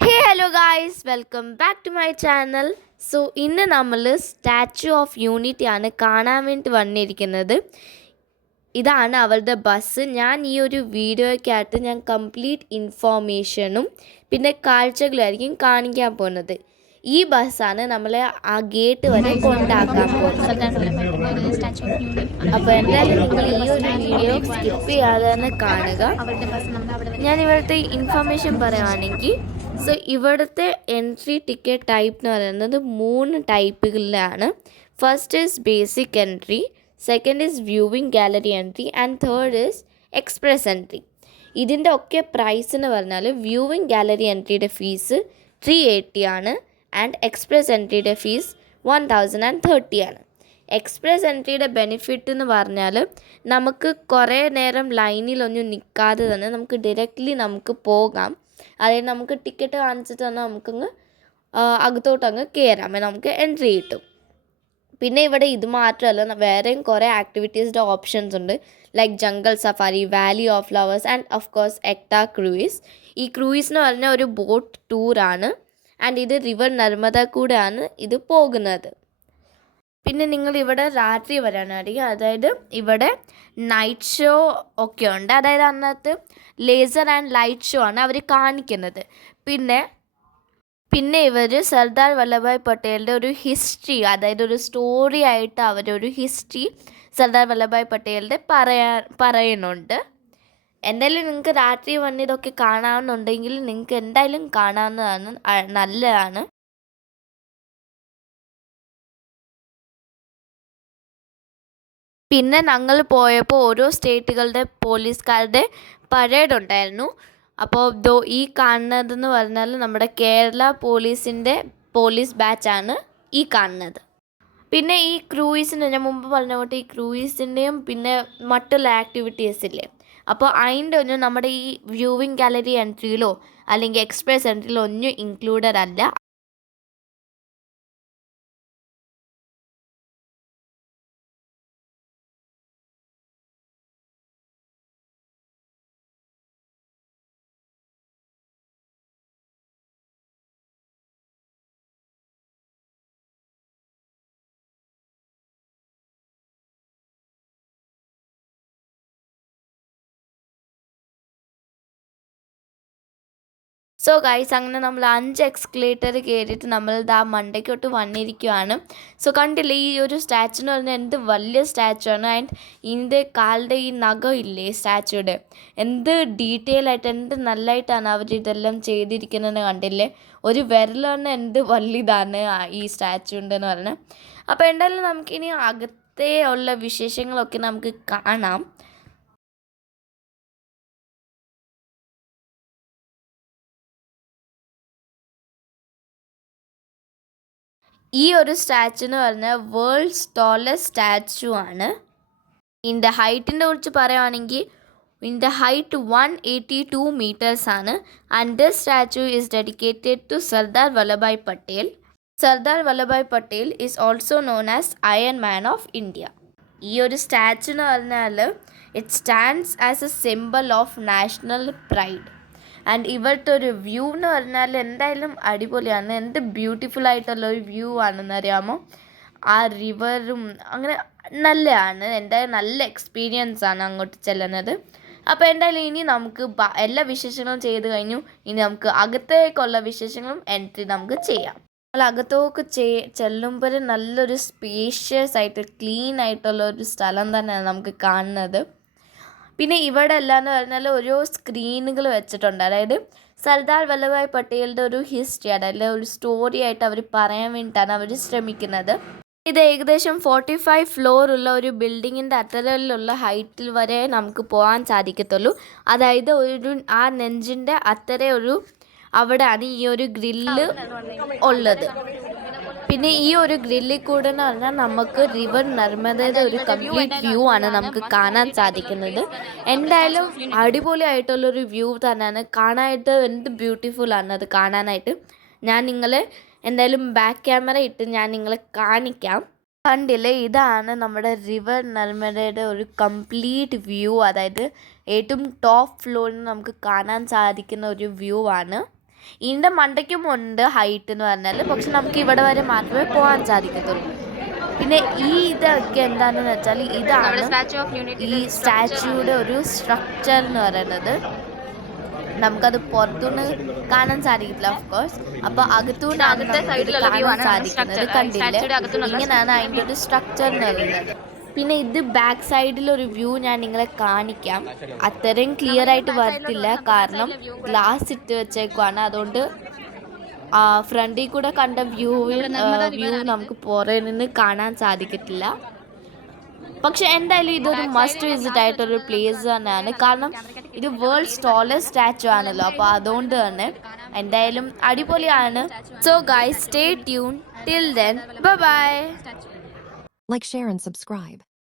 Hello guys, welcome back to my channel. So ഇന്ന് നമ്മൾ statue of unity ആണ് കാണാൻ വേണ്ടി വന്നിരിക്കുന്നത്. ഇതാണ് അവരുടെ ബസ്. ഞാൻ ഈ ഒരു വീഡിയോയ്ക്കകത്ത് ഞാൻ കംപ്ലീറ്റ് ഇൻഫോർമേഷനും പിന്നെ കാഴ്ചകളായിരിക്കും കാണിക്കാൻ പോകുന്നത്. ഈ ബസ്സാണ് നമ്മളെ ആ ഗേറ്റ് വരെ കൊണ്ടാക്കാൻ പോകുന്നത്. അപ്പോൾ എന്തായാലും നിങ്ങൾ ഈ ഒരു വീഡിയോ സ്കിപ്പ് ചെയ്യാതെ തന്നെ കാണുക. ഞാൻ ഇവിടുത്തെ ഇൻഫർമേഷൻ പറയുകയാണെങ്കിൽ, സോ ഇവിടുത്തെ എൻട്രി ടിക്കറ്റ് ടൈപ്പ് എന്ന് പറയുന്നത് 3 ടൈപ്പുകളിലാണ്. First is basic entry, second is viewing gallery entry and third is express entry. ഇതിൻ്റെ ഒക്കെ പ്രൈസ് എന്ന് പറഞ്ഞാൽ വ്യൂവിംഗ് ഗാലറി എൻട്രിയുടെ ഫീസ് 380 ആണ് ആൻഡ് എക്സ്പ്രസ് എൻട്രിയുടെ ഫീസ് 1030 ആണ്. എക്സ്പ്രസ് എൻട്രിയുടെ ബെനിഫിറ്റ് എന്ന് പറഞ്ഞാൽ നമുക്ക് കുറേ നേരം ലൈനിലൊന്നും നിൽക്കാതെ തന്നെ നമുക്ക് ഡയറക്റ്റ്ലി നമുക്ക് പോകാം. അതായത് നമുക്ക് ടിക്കറ്റ് കാണിച്ചിട്ട് തന്നെ നമുക്കങ്ങ് അകത്തോട്ടങ്ങ് കയറാം, നമുക്ക് എൻട്രി കിട്ടും. പിന്നെ ഇവിടെ ഇത് മാത്രമല്ല, വേറെയും കുറേ ആക്ടിവിറ്റീസിൻ്റെ ഓപ്ഷൻസ് ഉണ്ട്. Like jungle safari, valley of flowers and of course Ekta cruise. ഈ ക്രൂയിസ് എന്ന് പറഞ്ഞാൽ ഒരു ബോട്ട് ടൂറാണ് ആൻഡ് ഇത് റിവർ നർമ്മദ കൂടെയാണ് ഇത് പോകുന്നത്. പിന്നെ നിങ്ങൾ ഇവിടെ രാത്രി വരാനായിരിക്കും, അതായത് ഇവിടെ നൈറ്റ് ഷോ ഒക്കെ ഉണ്ട്. അതായത് അന്നത്തെ ലേസർ ആൻഡ് ലൈറ്റ് ഷോ ആണ് അവർ കാണിക്കുന്നത്. പിന്നെ ഇവർ സർദാർ വല്ലഭായ് പട്ടേലിൻ്റെ ഒരു ഹിസ്റ്ററി, അതായത് ഒരു സ്റ്റോറി ആയിട്ട് അവരൊരു ഹിസ്റ്ററി സർദാർ വല്ലഭായ് പട്ടേലിൻ്റെ പറയുന്നുണ്ട്. എന്തായാലും നിങ്ങൾക്ക് രാത്രി വന്ന് ഇതൊക്കെ കാണാമെന്നുണ്ടെങ്കിൽ നിങ്ങൾക്ക് എന്തായാലും കാണാവുന്നതാണ്, നല്ലതാണ്. പിന്നെ ഞങ്ങൾ പോയപ്പോൾ ഓരോ സ്റ്റേറ്റുകളുടെ പോലീസുകാരുടെ പരേഡ് ഉണ്ടായിരുന്നു. അപ്പോൾ ഈ കാണുന്നതെന്ന് പറഞ്ഞാൽ നമ്മുടെ കേരള പോലീസിൻ്റെ പോലീസ് ബാച്ചാണ് ഈ കാണുന്നത്. പിന്നെ ഈ ക്രൂയിസിന് ഞാൻ മുമ്പ് പറഞ്ഞ പോലെ ഈ ക്രൂയിസിൻ്റെയും പിന്നെ മറ്റുള്ള ആക്ടിവിറ്റീസ് ഇല്ലേ, അപ്പോൾ അതിൻ്റെ ഒന്നും നമ്മുടെ ഈ വ്യൂവിംഗ് ഗാലറി എൻട്രിയിലോ അല്ലെങ്കിൽ എക്സ്പ്രസ് എൻട്രിയിലോ ഒന്നും ഇൻക്ലൂഡഡ് അല്ല. സോ ഗൈസ്, അങ്ങനെ നമ്മൾ 5 എക്സ്കലേറ്റർ കയറിയിട്ട് നമ്മൾ ആ മണ്ടയ്ക്കോട്ട് വന്നിരിക്കുകയാണ്. സോ കണ്ടില്ലേ, ഈ ഒരു സ്റ്റാച്ചു എന്ന് പറഞ്ഞാൽ എന്ത് വലിയ സ്റ്റാച്ചു ആണ്. ആൻഡ് ഇതിൻ്റെ കാലിൻ്റെ ഈ നഖം ഇല്ലേ സ്റ്റാച്ചുയുടെ, എന്ത് ഡീറ്റെയിൽ ആയിട്ട് എന്ത് നല്ലതായിട്ടാണ് അവർ ഇതെല്ലാം ചെയ്തിരിക്കുന്നതെന്ന് കണ്ടില്ലേ. ഒരു വിരൽ തന്നെ എന്ത് വലുതാണ് ഈ സ്റ്റാച്ചു ഉണ്ടെന്ന് പറഞ്ഞാൽ. അപ്പോൾ എന്തായാലും നമുക്കിനി അകത്തെ ഉള്ള വിശേഷങ്ങളൊക്കെ നമുക്ക് കാണാം. ഈ ഒരു സ്റ്റാച്ചു എന്ന് പറഞ്ഞാൽ വേൾഡ്സ് ടോളസ്റ്റ് സ്റ്റാച്ചു ആണ്. ഇതിൻ്റെ ഹൈറ്റിൻ്റെ കുറിച്ച് പറയുകയാണെങ്കിൽ ഇതിൻ്റെ ഹൈറ്റ് 182 മീറ്റേഴ്സ് ആണ്. And this statue is dedicated to Sardar Vallabhbhai Patel. Sardar Vallabhbhai Patel is also known as iron man of India. ഈ ഒരു സ്റ്റാച്ചു എന്ന് പറഞ്ഞാൽ it stands as a symbol of national pride. And ഇവിടുത്തെ ഒരു വ്യൂ എന്ന് പറഞ്ഞാൽ എന്തായാലും അടിപൊളിയാണ്. എന്ത് ബ്യൂട്ടിഫുൾ ആയിട്ടുള്ള ഒരു വ്യൂ ആണെന്ന് അറിയാമോ. ആ റിവറും അങ്ങനെ നല്ലതാണ്. എന്തായാലും നല്ല എക്സ്പീരിയൻസ് ആണ് അങ്ങോട്ട് ചെല്ലുന്നത്. അപ്പോൾ എന്തായാലും ഇനി നമുക്ക് എല്ലാ വിശേഷങ്ങളും ചെയ്ത് കഴിഞ്ഞു. ഇനി നമുക്ക് അകത്തേക്കുള്ള വിശേഷങ്ങളും എൻട്രി നമുക്ക് ചെയ്യാം. നമ്മൾ അകത്തേക്ക് ചെല്ലുമ്പോൾ നല്ലൊരു സ്പേഷ്യസ് ആയിട്ട് ക്ലീൻ ആയിട്ടുള്ള ഒരു സ്ഥലം തന്നെയാണ് നമുക്ക് കാണുന്നത്. പിന്നെ ഇവിടെ എല്ലാമെന്ന് പറഞ്ഞാൽ ഓരോ സ്ക്രീനുകൾ വെച്ചിട്ടുണ്ട്. അതായത് സർദാർ വല്ലഭായ് പട്ടേലിൻ്റെ ഒരു ഹിസ്റ്ററി, അതായത് ഒരു സ്റ്റോറി ആയിട്ട് അവർ പറയാൻ വേണ്ടിയിട്ടാണ് അവർ ശ്രമിക്കുന്നത്. ഇത് ഏകദേശം 45 ഫ്ലോർ ഉള്ള ഒരു ബിൽഡിങ്ങിൻ്റെ അത്തരത്തിലുള്ള ഹൈറ്റിൽ വരെ നമുക്ക് പോകാൻ സാധിക്കത്തുള്ളൂ. അതായത് ആ നെഞ്ചിൻ്റെ അത്ര ഒരു അവിടെയാണ് ഈ ഒരു ഗ്രില്ല് ഉള്ളത്. പിന്നെ ഈ ഒരു ഗ്രില്ലിൽ കൂടെ എന്ന് പറഞ്ഞാൽ നമുക്ക് റിവർ നർമ്മദയുടെ ഒരു കംപ്ലീറ്റ് വ്യൂ ആണ് നമുക്ക് കാണാൻ സാധിക്കുന്നത്. എന്തായാലും അടിപൊളിയായിട്ടുള്ളൊരു വ്യൂ തന്നെയാണ് കാണാനായിട്ട്. എന്ത് ബ്യൂട്ടിഫുൾ ആണ് അത് കാണാനായിട്ട്. ഞാൻ നിങ്ങളെ എന്തായാലും ബാക്ക് ക്യാമറ ഇട്ട് ഞാൻ നിങ്ങളെ കാണിക്കാം. കണ്ടില്ലേ, ഇതാണ് നമ്മുടെ റിവർ നർമ്മദയുടെ ഒരു കംപ്ലീറ്റ് വ്യൂ. അതായത് ഏറ്റവും ടോപ്പ് ഫ്ലോറിൽ നിന്ന് നമുക്ക് കാണാൻ സാധിക്കുന്ന ഒരു വ്യൂ ആണ്. ഇതിൻ്റെ മണ്ടയ്ക്കും ഉണ്ട് ഹൈറ്റ് എന്ന് പറഞ്ഞാൽ, പക്ഷെ നമുക്ക് ഇവിടെ വരെ മാത്രമേ പോകാൻ സാധിക്കത്തുള്ളൂ. പിന്നെ ഈ ഇതൊക്കെ എന്താണെന്ന് വെച്ചാൽ ഇതാണ് ഈ സ്റ്റാച്യൂയുടെ ഒരു സ്ട്രക്ചർ എന്ന് പറയുന്നത്. നമുക്കത് പുറത്തുനിന്ന് കാണാൻ സാധിക്കില്ല ഓഫ് കോഴ്സ്. അപ്പോൾ അകത്തുനിന്നാണ് കാണാൻ സാധിക്കുന്നത്. കണ്ടില്ലേ, ഇങ്ങനെയാണ് അതിൻ്റെ ഒരു സ്ട്രക്ചർ എന്ന് പറയുന്നത്. പിന്നെ ഇത് ബാക്ക് സൈഡിലൊരു വ്യൂ ഞാൻ നിങ്ങളെ കാണിക്കാം. അത്രയും ക്ലിയർ ആയിട്ട് വരത്തില്ല, കാരണം ഗ്ലാസ് ഇട്ട് വെച്ചേക്കുവാണ്. അതുകൊണ്ട് ഫ്രണ്ടിൽ കൂടെ കണ്ട വ്യൂ നമുക്ക് പുറകിൽ നിന്ന് കാണാൻ സാധിക്കത്തില്ല. പക്ഷെ എന്തായാലും ഇതൊരു മസ്റ്റ് വിസിറ്റ് ആയിട്ടൊരു പ്ലേസ് തന്നെയാണ്, കാരണം ഇത് വേൾഡ്സ് ടോളസ്റ്റ് സ്റ്റാച്ചു ആണല്ലോ. അപ്പോൾ അതുകൊണ്ട് തന്നെ എന്തായാലും അടിപൊളിയാണ്. So guys, stay tune till then, bye bye. Like, share and subscribe.